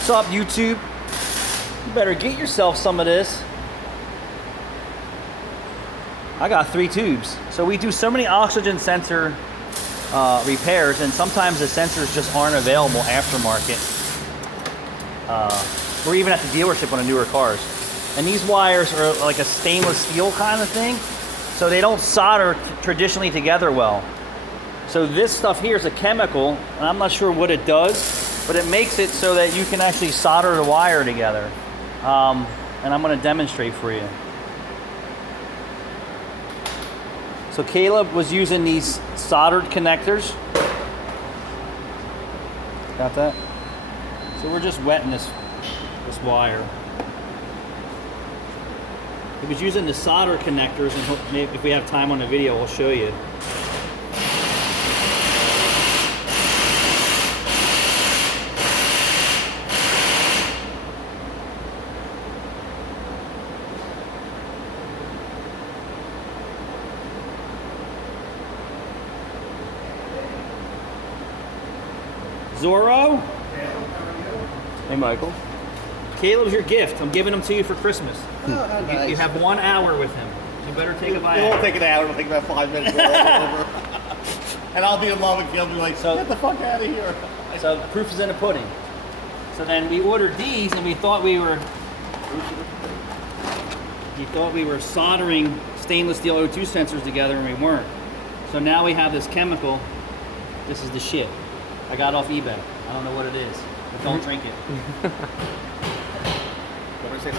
What's up, YouTube? You better get yourself some of this. I got 3 tubes. So we do so many oxygen sensor repairs, and sometimes the sensors just aren't available aftermarket. Or even at the dealership on the newer cars. And these wires are like a stainless steel kind of thing, so they don't solder traditionally together well. So this stuff here is a chemical, and I'm not sure what it does, but it makes it so that you can actually solder the wire together. And I'm going to demonstrate for you. So Caleb was using these soldered connectors. Got that? So we're just wetting this wire. He was using the solder connectors, and maybe if we have time on the video, we'll show you. Zorro? Hey, Michael. Caleb's your gift. I'm giving him to you for Christmas. Oh, how nice. You have 1 hour with him. You better take a bite. It won't take an hour. It'll take about 5 minutes. And I'll be in love with you. I'll be like, get the fuck out of here. So the proof is in the pudding. So then we ordered these, and we thought we were soldering stainless steel O2 sensors together, and we weren't. So now we have this chemical. This is the shit. I got off eBay. I don't know what it is, but don't drink it.